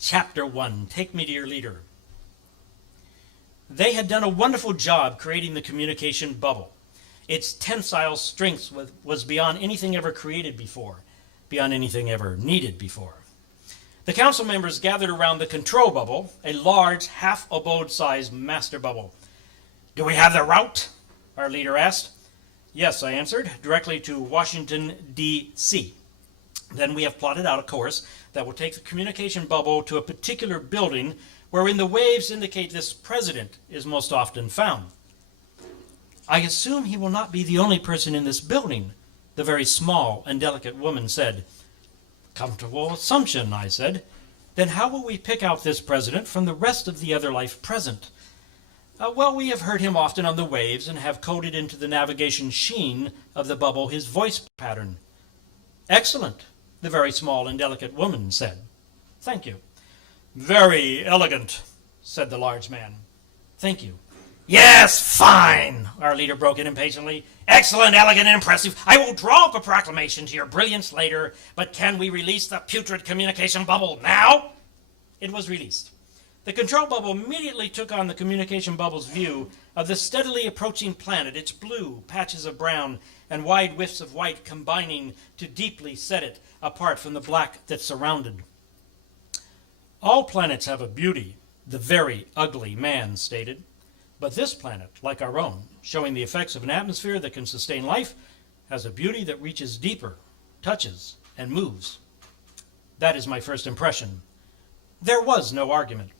Chapter 1, Take Me to Your Leader. They had done a wonderful job creating the communication bubble. Its tensile strength was beyond anything ever created before, beyond anything ever needed before. The council members gathered around the control bubble, a large, half-abode-sized master bubble. "Do we have the route?" our leader asked. "Yes," I answered, "directly to Washington, D.C. Then we have plotted out a course that will take the communication bubble to a particular building wherein the waves indicate this president is most often found." "I assume he will not be the only person in this building," the very small and delicate woman said. "Comfortable assumption," I said. "Then how will we pick out this president from the rest of the other life present?" Well, we have heard him often on the waves and have coded into the navigation sheen of the bubble his voice pattern." "Excellent," the very small and delicate woman said. "Thank you." "Very elegant," said the large man. "Thank you." "Yes, fine," our leader broke in impatiently. "Excellent, elegant, and impressive. I will draw up a proclamation to your brilliance later, but can we release the putrid communication bubble now?" It was released. The control bubble immediately took on the communication bubble's view of the steadily approaching planet, its blue patches of brown and wide whiffs of white combining to deeply set it apart from the black that surrounded. "All planets have a beauty," the very ugly man stated. "But this planet, like our own, showing the effects of an atmosphere that can sustain life, has a beauty that reaches deeper, touches, and moves." That is my first impression. There was no argument.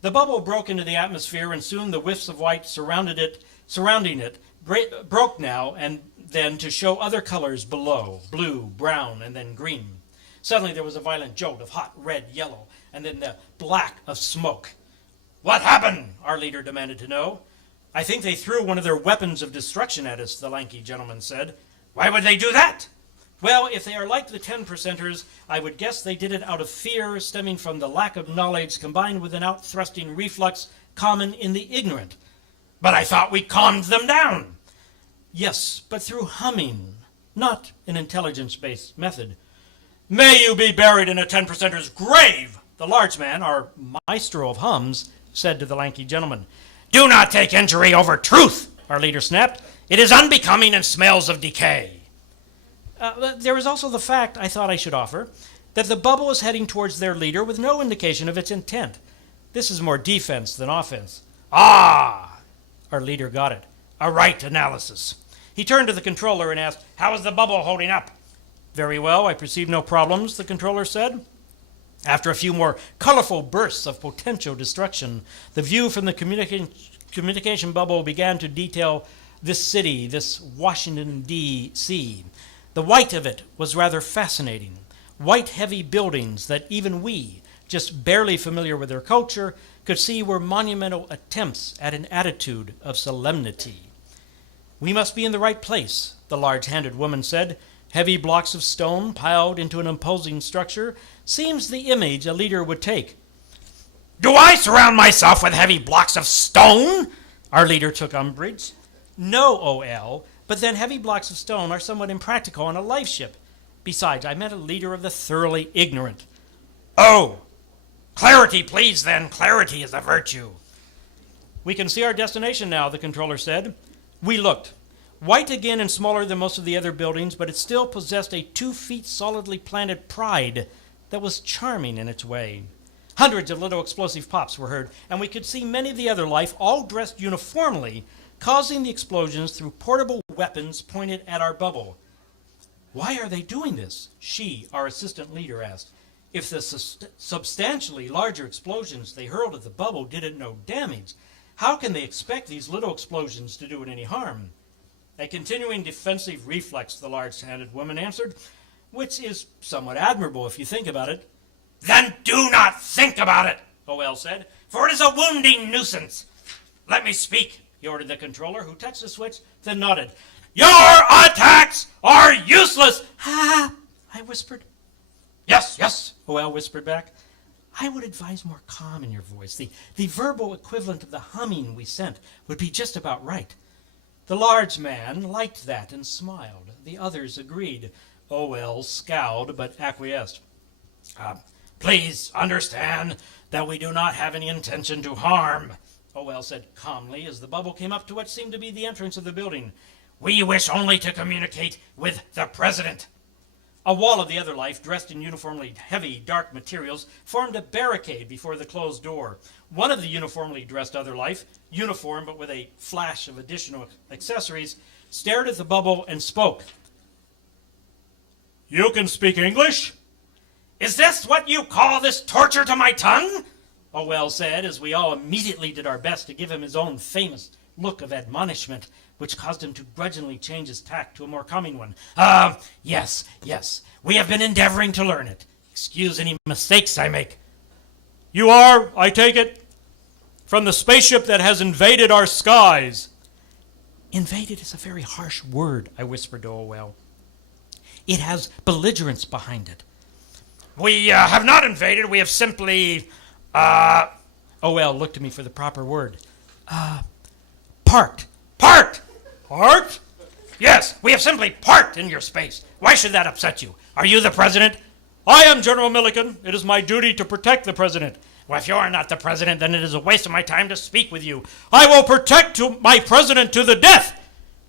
The bubble broke into the atmosphere, and soon the whiffs of white surrounding it broke now and then to show other colors below, blue, brown, and then green. Suddenly there was a violent jolt of hot red, yellow, and then the black of smoke. "What happened?" our leader demanded to know. "I think they threw one of their weapons of destruction at us," the lanky gentleman said. "Why would they do that?" "Well, if they are like the 10%ers, I would guess they did it out of fear stemming from the lack of knowledge combined with an out-thrusting reflex common in the ignorant." "But I thought we calmed them down." "Yes, but through humming, not an intelligence-based method." "May you be buried in a 10%er's grave," the large man, our maestro of hums, said to the lanky gentleman. "Do not take injury over truth," our leader snapped. "It is unbecoming and smells of decay." There is also the fact, I thought I should offer, that the bubble is heading towards their leader with no indication of its intent. This is more defense than offense. "Ah!" Our leader got it. "A right analysis." He turned to the controller and asked, "How is the bubble holding up?" "Very well, I perceive no problems," the controller said. After a few more colorful bursts of potential destruction, the view from the communication bubble began to detail this city, this Washington, D.C. The white of it was rather fascinating. White, heavy buildings that even we, just barely familiar with their culture, could see were monumental attempts at an attitude of solemnity. "We must be in the right place," the large-handed woman said. "Heavy blocks of stone piled into an imposing structure seems the image a leader would take." "Do I surround myself with heavy blocks of stone?" our leader took umbrage. "No, O.L., but then heavy blocks of stone are somewhat impractical on a life ship. Besides, I meant a leader of the thoroughly ignorant." "Oh, clarity, please, then. Clarity is a virtue." "We can see our destination now," the controller said. We looked. White again and smaller than most of the other buildings, but it still possessed a 2 feet solidly planted pride that was charming in its way. Hundreds of little explosive pops were heard, and we could see many of the other life, all dressed uniformly, causing the explosions through portable weapons pointed at our bubble. "Why are they doing this?" she, our assistant leader, asked. "If the substantially larger explosions they hurled at the bubble did it no damage, how can they expect these little explosions to do it any harm?" "A continuing defensive reflex," the large-handed woman answered, "which is somewhat admirable if you think about it." "Then do not think about it," O.L. said, "for it is a wounding nuisance." "Let me speak," he ordered the controller, who touched the switch, then nodded. "Your attacks are useless." "Ah," I whispered. "Yes, yes," O.L. whispered back. "I would advise more calm in your voice. The verbal equivalent of the humming we sent would be just about right." The large man liked that and smiled. The others agreed. O.L. scowled but acquiesced. Please understand that we do not have any intention to harm, Owell said calmly as the bubble came up to what seemed to be the entrance of the building. We wish only to communicate with the president. A wall of the other life, dressed in uniformly heavy, dark materials, formed a barricade before the closed door. One of the uniformly dressed other life, uniform but with a flash of additional accessories, stared at the bubble and spoke. You can speak English? Is this what you call this torture to my tongue? Owell said, as we all immediately did our best to give him his own famous look of admonishment, which caused him to grudgingly change his tack to a more calming one. Yes. We have been endeavoring to learn it. Excuse any mistakes I make. You are, I take it, from the spaceship that has invaded our skies. Invaded is a very harsh word, I whispered to Owell. It has belligerence behind it. We have not invaded. We have simply, Owell looked at me for the proper word. Parked. Parked? Parked? Yes, we have simply parked in your space. Why should that upset you? Are you the president? I am General Milliken. It is my duty to protect the president. Well, if you are not the president, then it is a waste of my time to speak with you. I will protect my president to the death.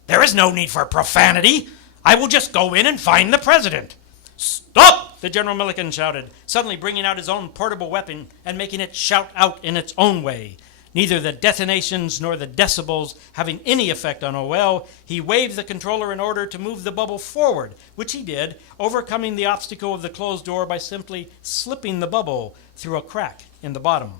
There is no need for profanity. I will just go in and find the president. Stop! The General Milliken shouted, suddenly bringing out his own portable weapon and making it shout out in its own way. Neither the detonations nor the decibels having any effect on Owell, he waved the controller in order to move the bubble forward, which he did, overcoming the obstacle of the closed door by simply slipping the bubble through a crack in the bottom.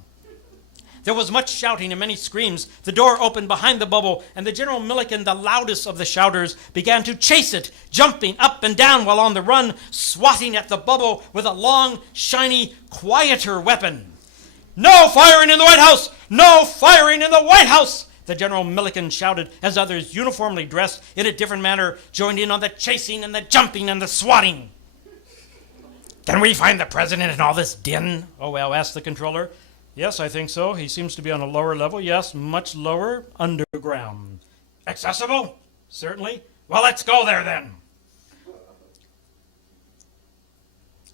There was much shouting and many screams. The door opened behind the bubble, and the General Milliken, the loudest of the shouters, began to chase it, jumping up and down while on the run, swatting at the bubble with a long, shiny, quieter weapon. No firing in the White House! No firing in the White House! The General Milliken shouted as others, uniformly dressed in a different manner, joined in on the chasing and the jumping and the swatting. Can we find the president in all this din? Owell asked the controller. Yes, I think so. He seems to be on a lower level. Yes, much lower, underground. Accessible? Certainly. Well, let's go there then.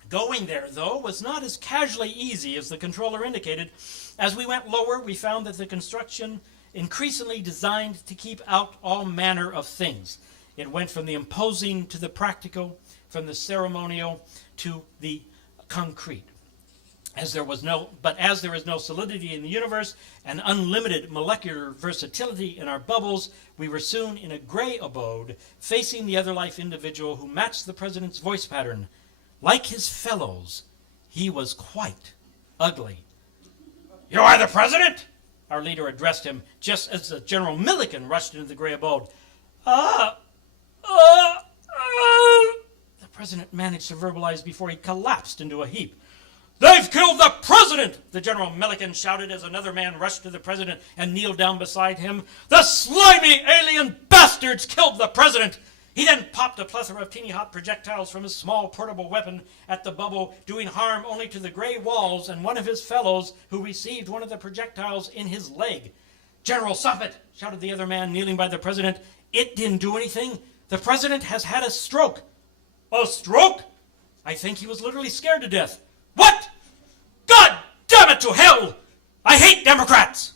Going there, though, was not as casually easy as the controller indicated. As we went lower, we found that the construction increasingly designed to keep out all manner of things. It went from the imposing to the practical, from the ceremonial to the concrete. As there is no solidity in the universe and unlimited molecular versatility in our bubbles, we were soon in a gray abode, facing the other life individual who matched the president's voice pattern. Like his fellows, he was quite ugly. You are the president? Our leader addressed him just as the General Milliken rushed into the gray abode. The president managed to verbalize before he collapsed into a heap. They've killed the president! The General Milliken shouted as another man rushed to the president and kneeled down beside him. The slimy alien bastards killed the president! He then popped a plethora of teeny-hot projectiles from his small portable weapon at the bubble, doing harm only to the gray walls and one of his fellows, who received one of the projectiles in his leg. General, stop it! Shouted the other man kneeling by the president. It didn't do anything. The president has had a stroke. A stroke? I think he was literally scared to death. What? God damn it to hell! I hate Democrats!